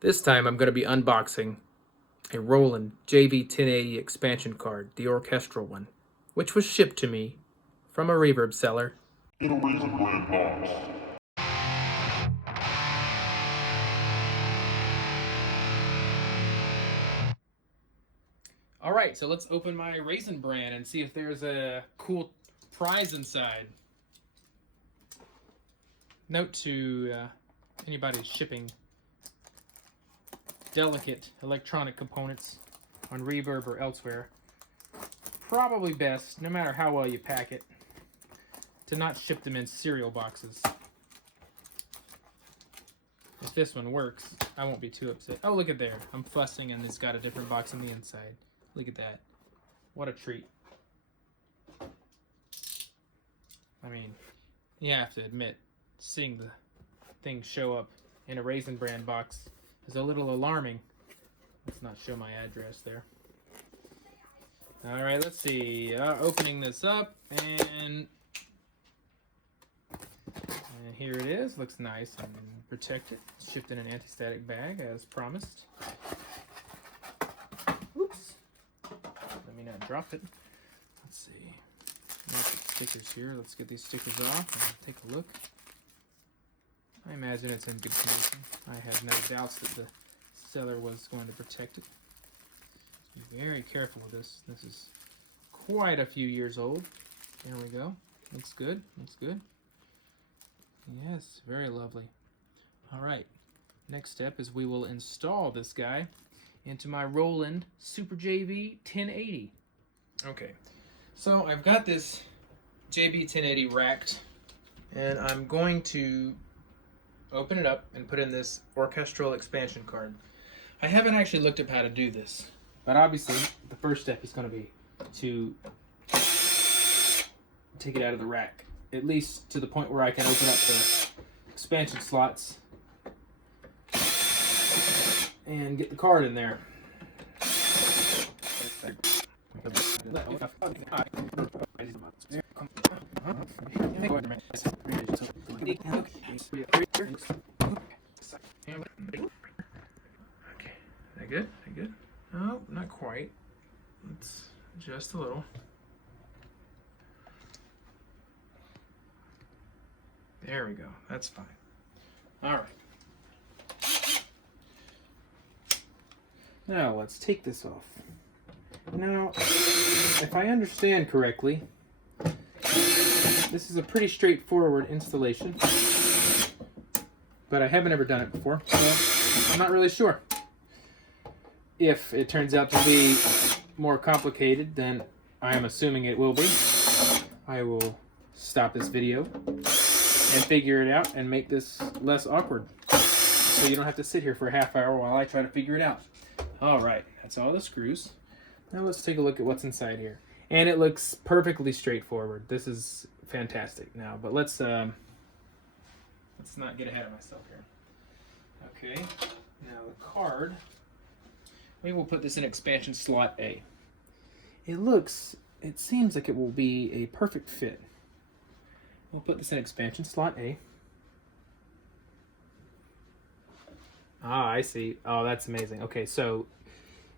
This time I'm going to be unboxing a Roland JV-1080 expansion card, the Orchestral one, which was shipped to me from a reverb seller in a Raisin Bran box. Alright, so let's open my Raisin Bran and see if there's a cool prize inside. Note to anybody shipping delicate electronic components on Reverb or elsewhere, probably best, no matter how well you pack it, to not ship them in cereal boxes. If this one works, I won't be too upset. Oh, look at there. I'm fussing and it's got a different box on the inside. Look at that. What a treat. I mean, you have to admit, seeing the thing show up in a Raisin Bran box is a little alarming. Let's not show my address there. Alright, let's see. Opening this up, and here it is. Looks nice and protected. Shipped in an anti-static bag as promised. Oops. Let me not drop it. Let's see. Stickers here. Let's get these stickers off and take a look. I imagine it's in good condition. I have no doubts that the seller was going to protect it. Be very careful with this. This is quite a few years old. There we go. Looks good. Looks good. Yes, very lovely. All right. Next step is we will install this guy into my Roland Super JV-1080. Okay. So I've got this JV-1080 racked, and I'm going to open it up and put in this Orchestral expansion card. I haven't actually looked up how to do this, but obviously the first step is going to be to take it out of the rack, at least to the point where I can open up the expansion slots and get the card in there. Okay, that good? That good? Oh, not quite. Let's adjust a little. There we go. That's fine. All right. Now let's take this off. Now, if I understand correctly, this is a pretty straightforward installation, but I haven't ever done it before, so I'm not really sure. If it turns out to be more complicated than I am assuming it will be, I will stop this video and figure it out and make this less awkward, so you don't have to sit here for a half hour while I try to figure it out. All right, that's all the screws. Now let's take a look at what's inside here. And it looks perfectly straightforward. This is fantastic now, but let's not get ahead of myself here. Okay, now the card, we will put this in expansion slot A. It seems like it will be a perfect fit. We'll put this in expansion slot A. Ah, I see. Oh, that's amazing. Okay, so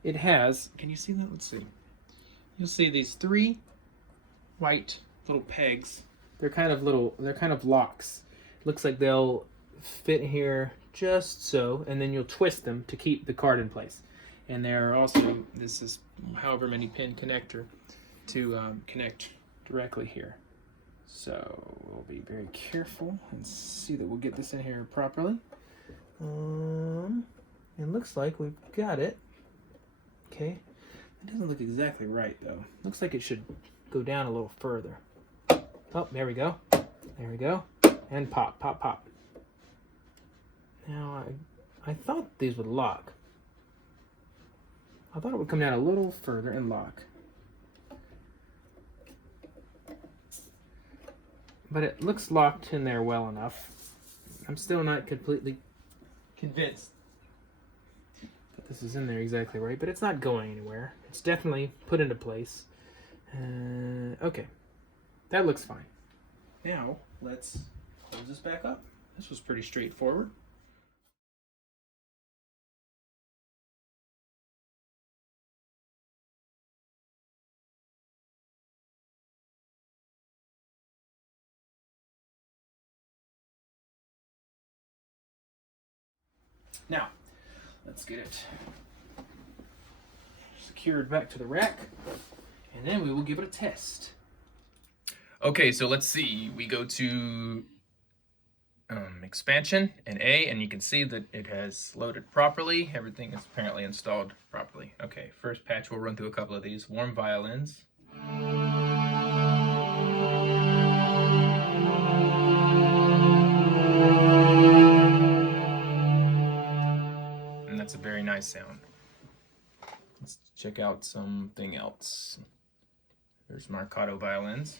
it has, can you see that? Let's see. You'll see these three white little pegs. They're kind of locks. Looks like they'll fit here just so, and then you'll twist them to keep the card in place. And there are also, this is however many pin connector to connect directly here. So we'll be very careful and see that we'll get this in here properly. It looks like we've got it. Okay. It doesn't look exactly right though. Looks like it should go down a little further. Oh, there we go. There we go. And pop, pop, pop. Now I thought these would lock. I thought it would come down a little further and lock. But it looks locked in there well enough. I'm still not completely convinced that this is in there exactly right, but it's not going anywhere. It's definitely put into place. Okay, that looks fine. Now, let's close this back up. This was pretty straightforward. Now, let's get it secured back to the rack, and then we will give it a test. Okay, so let's see. We go to expansion and A, and you can see that it has loaded properly. Everything is apparently installed properly. Okay, first patch, we'll run through a couple of these. Warm violins. And that's a very nice sound. Let's check out something else. There's Marcato violins.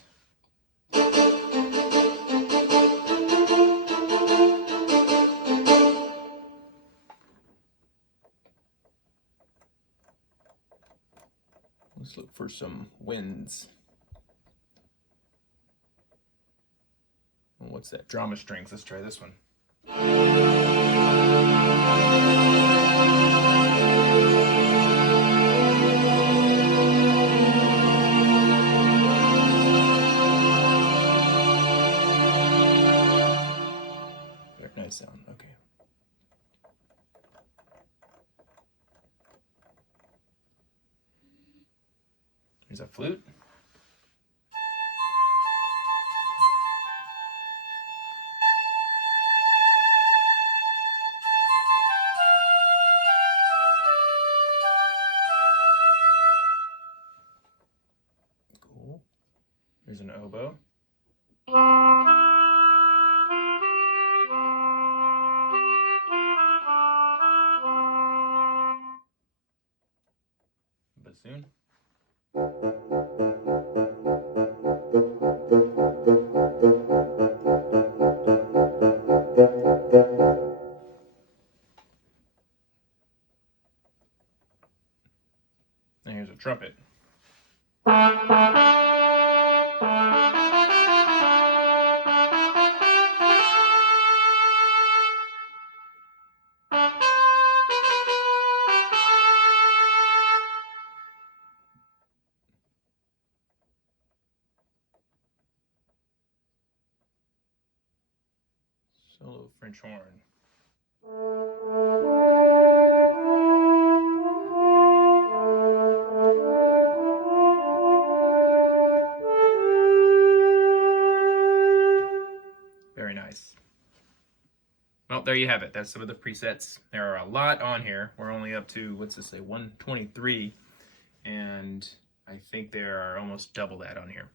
Let's look for some winds. What's that? Drama strings. Let's try this one. Very nice sound. Okay. Here's a flute. Cool. Here's an oboe. Bassoon. And here's a trumpet. Solo French horn. Very nice. Well, there you have it. That's some of the presets. There are a lot on here. We're only up to, what's this say, 123, and I think there are almost double that on here.